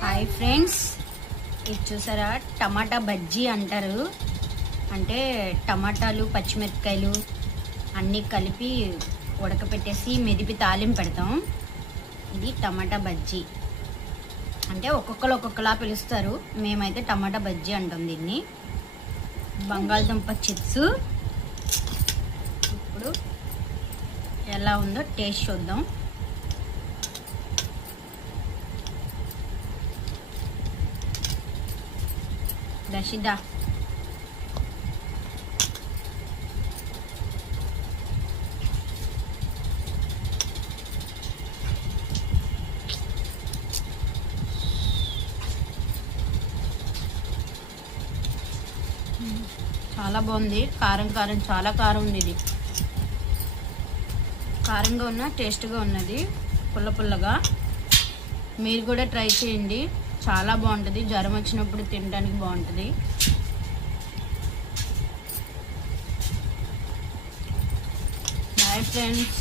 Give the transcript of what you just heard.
Hi friends, ఇది చూసారా టమాటా బజ్జీ అంటారు. అంటే టమాటాలు పచ్చిమిరపకాయలు అన్నీ కలిపి ఉడకపెట్టేసి మెదిపి తాలింపు పెడతాం. ఇది టమాటా బజ్జీ అంటే ఒక్కొక్కరు ఒక్కొక్కలా పిలుస్తారు. మేమైతే టమాటా బజ్జీ అంటాం దీన్ని. బంగాళదుంప చిప్స్. ఇప్పుడు ఎలా ఉందో టేస్ట్ చూద్దాం. దశిదా చాలా బాగుంది. కారం కారం, చాలా కారం ఉంది. ఇది కారంగా ఉన్న టేస్ట్గా ఉన్నది, పుల్ల పుల్లగా. మీరు కూడా ట్రై చేయండి, చాలా బాగుంటుంది. జ్వరం వచ్చినప్పుడు తినడానికి బాగుంటుంది. Boy friends.